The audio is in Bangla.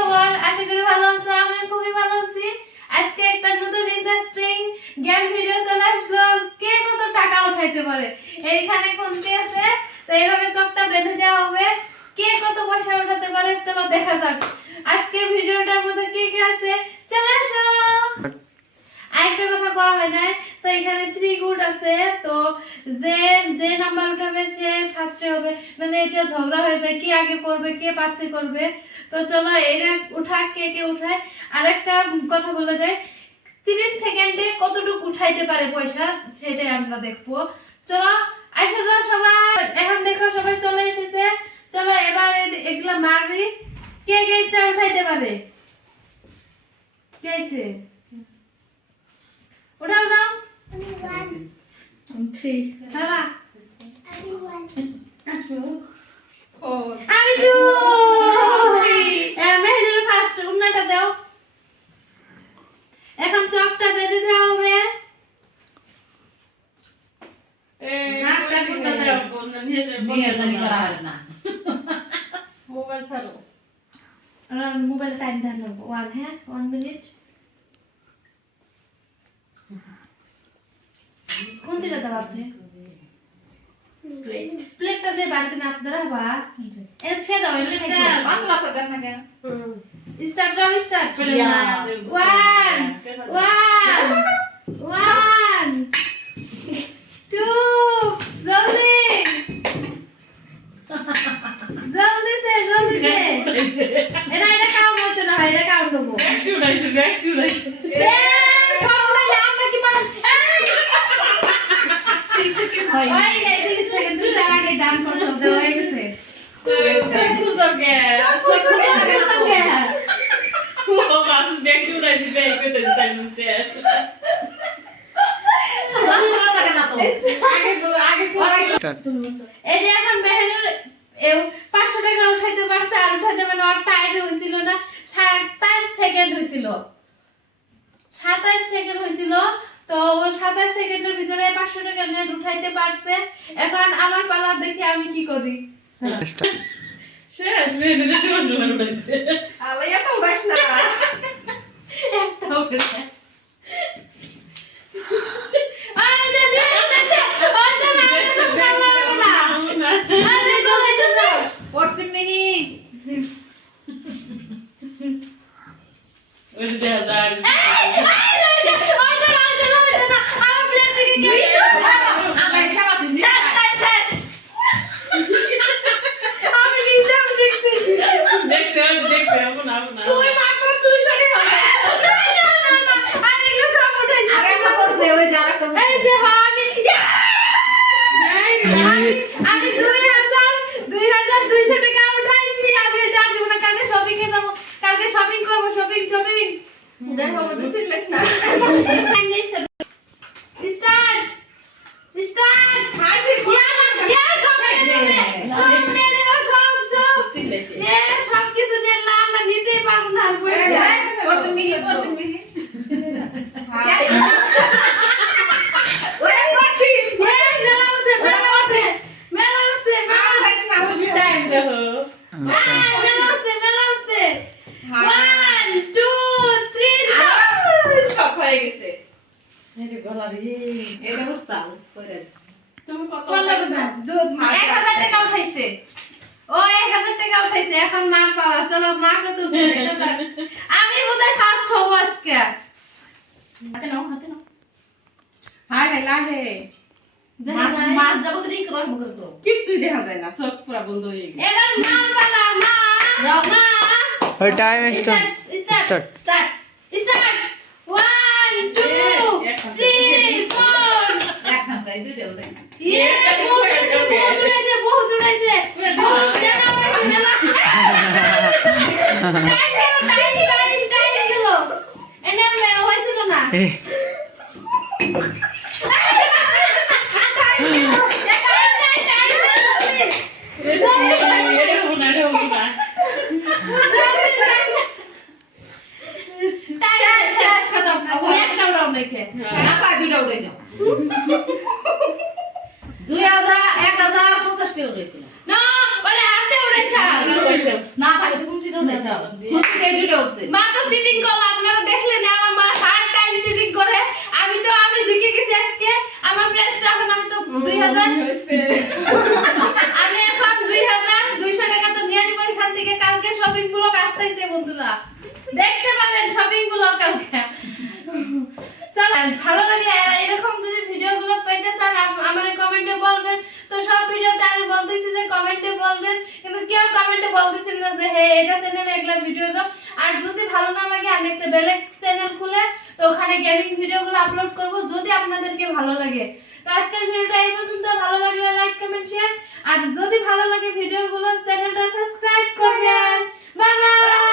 খবর? আশা করি ভালো আছো। আমি খুবই ভালো আছি। আজকে একটা নতুন ইন্টারেস্টিং গেম ভিডিও চলে আসলো। কে কত টাকা উঠাইতে পারে এইখানে খুনতি আছে, তো এইভাবে চোখটা বেঁধে দেওয়া হবে। কে কত পয়সা উঠাতে পারে চলো দেখা যাক। আজকে ভিডিওটার মধ্যে কে কে আছে চলে আসো। আরেকটা কথা কওয়া হয় নাই, তো এখানে 3 গুড আছে, তো যে যে নাম্বার উঠাবে সে ফার্স্টে হবে, মানে এটা ঝগড়া হয়ে যায় কে আগে করবে কে পাছে করবে। তো চলো এরা উঠা কে কে উঠায়। আরেকটা কথা বলে দেয় 30 সেকেন্ডে কতটুকু উঠাইতে পারে পয়সা সেটাই আমরা দেখবো। চলো আইসা যাও সবাই, এখন দেখো সবাই চলে এসেছে। চলো এবার এগুলা মারবি, কে কে এটা উঠাইতে পারে। কে আছে উঠাও উঠাও। 3 দাঁড়া আমি 2 মেহেদির ফার্স্ট উন্নাটা দাও। এখন চকটা বেঁধে দেওয়া হবে। মোবাইল ছাড়ো, মোবাইল টাইম দেন 1 হ্যাঁ 1 মিনিট। কোন দিকে দাও আপনি? প্লেটটা যে বাড়িতে না আপনারা হবা এর ফেলে দাও এলে খাইতো বাংলা তো দেন না কেন? স্টার্ট দাও স্টার্ট 1 2 জলদি জলদি সে এটা কাউন্ট হচ্ছে না, এটা কাউন্ট হবো। ব্যাক টু রাইট ওই নাই 30 সেকেন্ড দুটা আগে ডান করতে হবে হয়ে গেছে। এই যে এখন মেহেনুর 500 টাকা উঠাইতে পারছে, আর উঠাইতে মানে ওর টাইম হইছিল না 27 সেকেন্ড হইছিল, 27 সেকেন্ড হইছিল। তো ও 27 সেকেন্ডের ভিতরে 500 টাকা নেট উঠাইতে পারছে। এখন আমার পালা, দেখি আমি কি করি। শেষ মেয়েদের জীবন জোগাড় উঠাইছে। আলাইয়া তো উঠাইস না। একটা উঠে আরে দে দে ওই তো না আরে চলে চলে পড়ছি মিহি। ওই যে দেখা যায় আমার শাবাশ শেষ টাইম শেষ। আমি নিজে দেখছি দেখতে আপনা তুই মাত্র 200 টাকা হবে। আমি এগুলো সব উঠাইছি। আরে তো পড়ছে ওই যারা করবে। এই যে হ্যাঁ আমি 2200 টাকা উঠাইছি। আমি এটা জীবনে কালকে শপিং এ যাবো, কালকে শপিং করবো, শপিং দেখ আমাদের সিলেস না। স্টার্ট স্টার্ট হাসি সব সব কিছু নিলাম, আমরা নিতেই পারবো না আর পয়সা। পড়ছি মিহি পড়ছি মিহি। টাইম দেখো সব হয়ে গেছে। এই যে গলা রে এটা উঠছাল কইরা দিছি। তুমি কত 1000 টাকা উঠাইছে। ও 1000 টাকা উঠাইছে। এখন মার পালা, চলো মা কত উঠাইছে দেখা যাক। আমি বোধহয় ফার্স্ট হবো আজকে। হাতে নাও হাতে নাও। হায় হায় লাগে দেখা যায়। মাছ যাব কি করব করব। কিছুই দেখা যায় না, চোখ পুরো বন্ধ হয়ে গেছে। এবার মার পালা, মা মা ওই টাইম স্টার্ট স্টার্ট স্টার্ট 1 2 3 4 এখন চাই দুইটা উঠে। বহুত উড়াইছে বহুত জানা পাইছে মেলা টাইম গেল এনে হইছিল না। একটা রাউন্ড দেখে আপা দুইটা উঠে যাও। 2000 1050 টাকা উঠেছিল। না ওরে হাতে উড়াইছে। না ফার্স্ট কোন চিন্তা উঠেছে দাও খুশি এই দুটো উঠছে মা তো চিটিং করলো, আপনারা দেখলেন আমার মা হার টাইম চিটিং করে। আমি জিকে গেছি আজকে আমার প্রাইসটা এখন আমি তো 2000 আমি এখন 2200 টাকা তো নিয়ে নিব এখান থেকে। কালকে শপিং ব্লগ আসতেছে বন্ধুরা, দেখতে পাবেন শপিং ব্লগ কালকে। চলো, ভালো লাগলে এরকম যদি ভিডিওগুলো পেতে চান আমাদের কমেন্টে বলবেন। তো সব ভিডিওতে আমি বলতেছি যে কমেন্টে বলবেন, কিন্তু কেউ কমেন্টে বলতেছেন না যে হে এটা চ্যানেলে এগুলা ভিডিও দাও। আর যদি ভালো না লাগে আমি একটা বেলেগ চ্যানেল খুলে তো ওখানে গেমিং ভিডিওগুলো আপলোড করব, যদি আপনাদেরকে ভালো লাগে। তো আজকের ভিডিওটা এই পর্যন্ত। ভালো লাগলে লাইক কমেন্ট শেয়ার, আর যদি ভালো লাগে ভিডিওগুলো চ্যানেলটা সাবস্ক্রাইব করবেন। Bye bye.